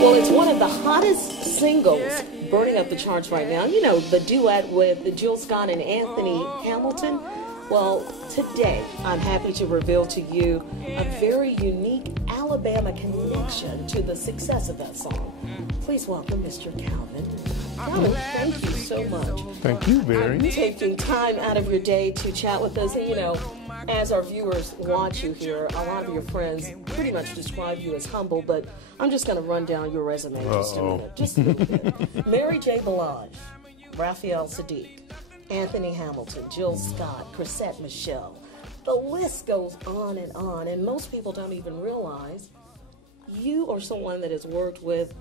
Well, it's one of the hottest singles burning up the charts right now. You know, the duet with Jill Scott and Anthony Hamilton. Well, today I'm happy to reveal to you a very unique Alabama connection to the success of that song. Please welcome Mr. Kelvin. Kelvin, thank you so much. Thank you, Varion. Taking time out of your day to chat with us. And, you know, as our viewers watch you here, a lot of your friends pretty much describe you as humble, but I'm just going to run down your resume in just a minute. Just a little bit. Mary J. Blige, Raphael Sadiq, Anthony Hamilton, Jill Scott, Chrisette Michelle. The list goes on, and most people don't even realize you are someone that has worked with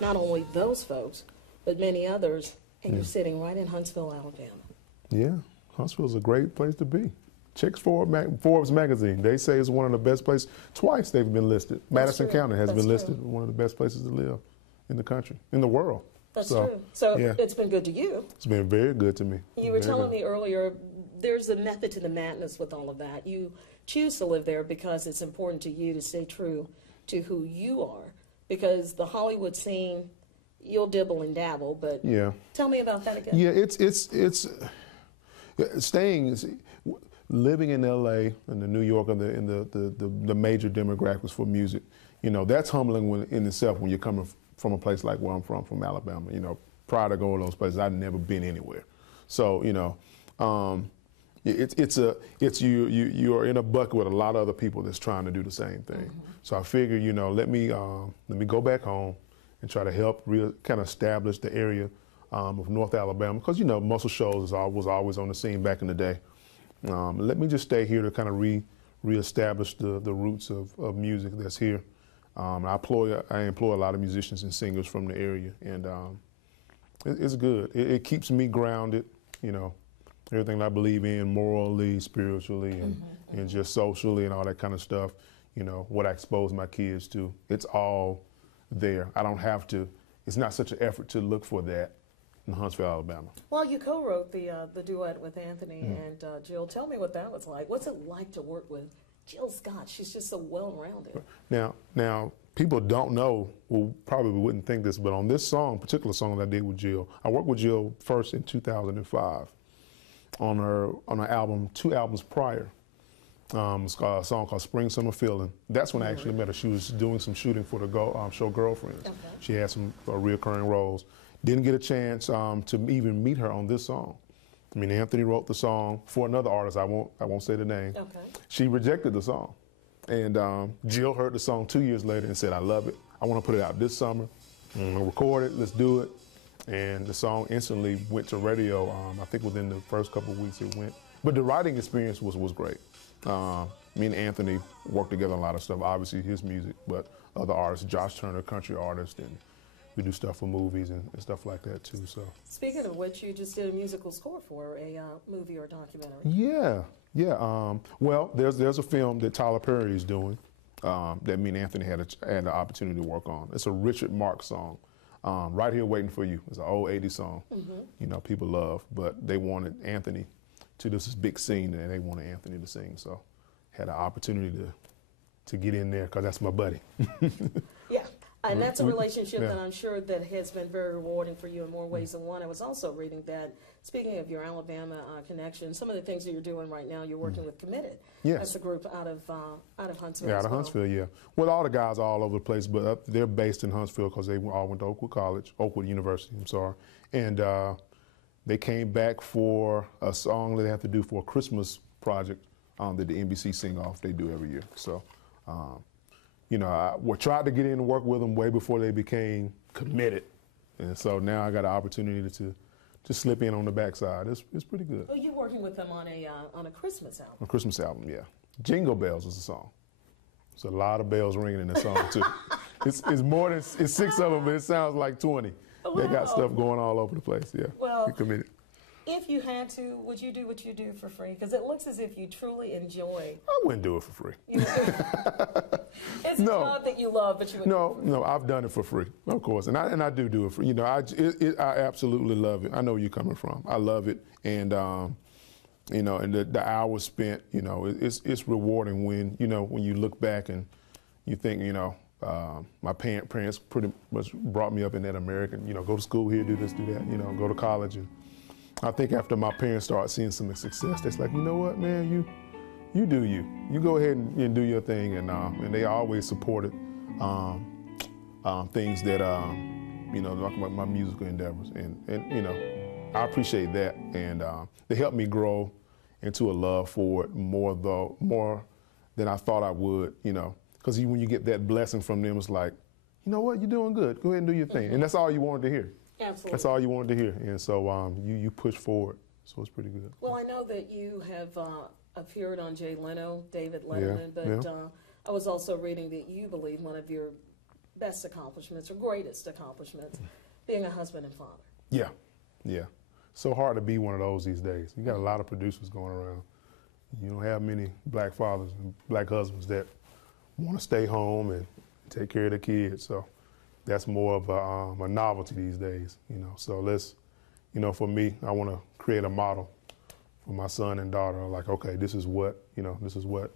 not only those folks, but many others, and you're sitting right in Huntsville, Alabama. Yeah, Huntsville's a great place to be. Check Forbes magazine. They say it's one of the best places. Twice they've been listed. Madison County has been listed one of the best places to live in the country, in the world. That's true. So it's been good to you. It's been very good to me. You were telling me earlier, there's a method to the madness with all of that. You choose to live there because it's important to you to stay true to who you are. Because the Hollywood scene, you'll dibble and dabble, but tell me about that again. Yeah, it's living in LA and the New York and the major demographics for music. You know, that's humbling in itself when you're coming from a place like where I'm from Alabama. You know, prior to going to those places, I'd never been anywhere. So, you know, you're in a bucket with a lot of other people that's trying to do the same thing. So I figured, you know, let me go back home and try to help kind of establish the area of North Alabama, because, you know, Muscle Shoals was always on the scene back in the day. Let me just stay here to kind of reestablish the roots of music that's here. I employ a lot of musicians and singers from the area, and it's good. It keeps me grounded, you know, everything I believe in morally, spiritually, and just socially and all that kind of stuff. You know, what I expose my kids to, it's all there. I don't have to. It's not such an effort to look for that in Huntsville, Alabama. Well, you co-wrote the duet with Anthony and Jill. Tell me what that was like. What's it like to work with Jill Scott? She's just so well-rounded. Now, people don't know, well, probably wouldn't think this, but on this song, particular song that I did with Jill, I worked with Jill first in 2005 on her album, 2 albums prior. It's got a song called Spring Summer Feeling. That's when I actually met her. She was doing some shooting for the show Girlfriends. Okay. She had some reoccurring roles. Didn't get a chance to even meet her on this song. I mean, Anthony wrote the song for another artist. I won't say the name. Okay. She rejected the song, and Jill heard the song 2 years later and said, "I love it. I want to put it out this summer. I'm gonna record it. Let's do it." And the song instantly went to radio. I think within the first couple of weeks it went. But the writing experience was great. Me and Anthony worked together on a lot of stuff. Obviously his music, but other artists, Josh Turner, country artist, and we do stuff for movies and stuff like that too. So. Speaking of which, you just did a musical score for a movie or documentary. Yeah. Well, there's a film that Tyler Perry is doing that me and Anthony had the opportunity to work on. It's a Richard Marx song, Right Here Waiting for You. It's an old 80s song. You know, people love, but they wanted Anthony to do this big scene, and they wanted Anthony to sing. So, had an opportunity to get in there because that's my buddy. And that's a relationship that I'm sure that has been very rewarding for you in more ways than one. I was also reading that, speaking of your Alabama connection, some of the things that you're doing right now, you're working with Committed. Yes. That's a group out of Huntsville. Yeah, out of Huntsville, yeah. Well, all the guys are all over the place, but they're based in Huntsville because they all went to Oakwood University, I'm sorry. And they came back for a song that they have to do for a Christmas project that the NBC sing-off they do every year. So. You know, I tried to get in and work with them way before they became Committed, and so now I got an opportunity to slip in on the backside. It's pretty good. Oh, you're working with them on a Christmas album. A Christmas album, yeah. Jingle Bells is the song. There's a lot of bells ringing in that song too. It's more than 6 of them, but it sounds like 20. Wow. They got stuff going all over the place. Yeah. Well, you're Committed. If you had to, would you do what you do for free? Because it looks as if you truly enjoy. I wouldn't do it for free. It's a job that you love, but you wouldn't. No, I've done it for free, of course, and I do it for. You know, I absolutely love it. I know where you're coming from. I love it, and you know, and the hours spent. You know, it's rewarding when you look back and you think, you know, My parents pretty much brought me up in that American, go to school here, do this, do that, go to college. And I think after my parents started seeing some success, they're like, you know what, man, you do you. You go ahead and do your thing. And they always supported things that, like my musical endeavors. And I appreciate that. And they helped me grow into a love for it more than I thought I would, because when you get that blessing from them, it's like, you know what, you're doing good. Go ahead and do your thing. And that's all you wanted to hear. Absolutely. That's all you wanted to hear. And so you push forward. So it's pretty good. Well, I know that you have appeared on Jay Leno, David Letterman, but I was also reading that you believe one of your best accomplishments or greatest accomplishments being a husband and father. Yeah, yeah. So hard to be one of those these days. You got a lot of producers going around. You don't have many black fathers and black husbands that want to stay home and take care of the kids. So that's more of a novelty these days, So let's, for me, I want to create a model for my son and daughter. Like, okay, this is what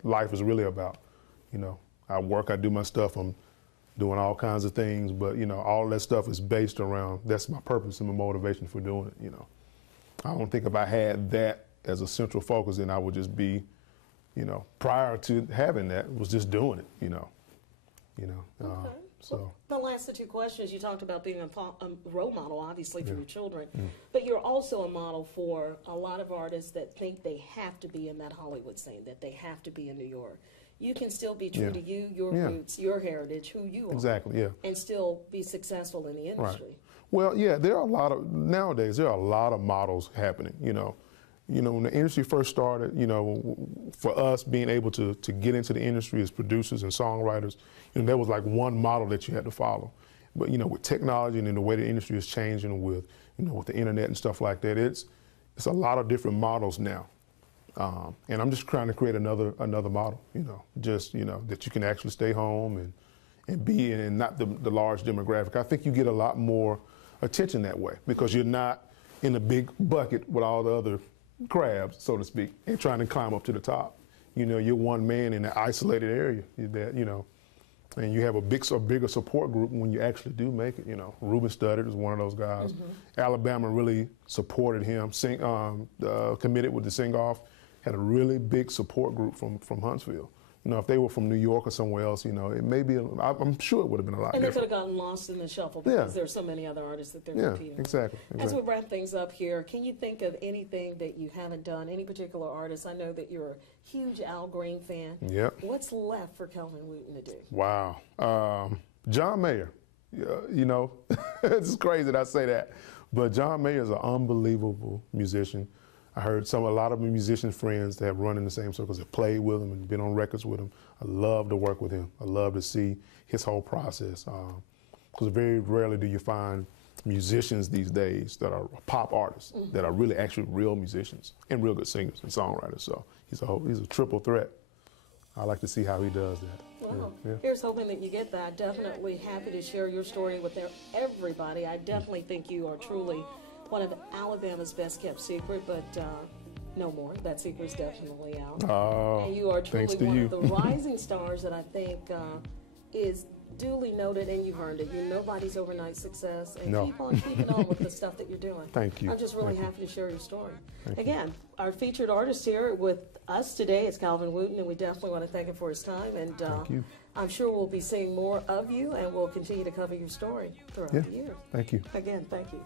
life is really about. I work, I do my stuff, I'm doing all kinds of things, but, all that stuff is based around, that's my purpose and my motivation for doing it, I don't think if I had that as a central focus, then I would just be, prior to having that, was just doing it, Okay. So well, the last two questions, you talked about being a role model, obviously, for your children, but you're also a model for a lot of artists that think they have to be in that Hollywood scene, that they have to be in New York. You can still be true to you, your roots, your heritage, who you are. Exactly, yeah. And still be successful in the industry. Right. Well, yeah, nowadays, there are a lot of models happening, when the industry first started, for us being able to get into the industry as producers and songwriters, there was like one model that you had to follow. But, with technology and then the way the industry is changing with, with the internet and stuff like that, it's a lot of different models now. And I'm just trying to create another model, that you can actually stay home and be in, and not the large demographic. I think you get a lot more attention that way because you're not in a big bucket with all the other crabs, so to speak, and trying to climb up to the top. You're one man in an isolated area that, and you have a bigger support group when you actually do make it. Ruben Studdard is one of those guys. Alabama really supported him, committed with the sing-off, had a really big support group from Huntsville. If they were from New York or somewhere else, it may be, I'm sure it would have been a lot different. And they could have gotten lost in the shuffle because there's so many other artists that they're competing with. Exactly. As we wrap things up here, can you think of anything that you haven't done, any particular artist? I know that you're a huge Al Green fan. Yep. What's left for Kelvin Wooten to do? Wow. John Mayer. It's crazy that I say that, but John Mayer is an unbelievable musician. I heard a lot of my musician friends that have run in the same circles have played with him and been on records with him. I love to work with him. I love to see his whole process. Because very rarely do you find musicians these days that are pop artists, that are really actually real musicians and real good singers and songwriters. So he's a triple threat. I like to see how he does that. Wow. Here's hoping that you get that. Definitely happy to share your story with everybody. I definitely think you are truly one of Alabama's best kept secret, but no more. That secret's definitely out. And you are truly one of the rising stars that I think is duly noted, and you've earned it. You're nobody's overnight success, and keep on keeping on with the stuff that you're doing. Thank you. I'm just really happy to share your story. Again, our featured artist here with us today is Kelvin Wooten, and we definitely want to thank him for his time. And thank you. I'm sure we'll be seeing more of you, and we'll continue to cover your story throughout the year. Thank you. Again, thank you.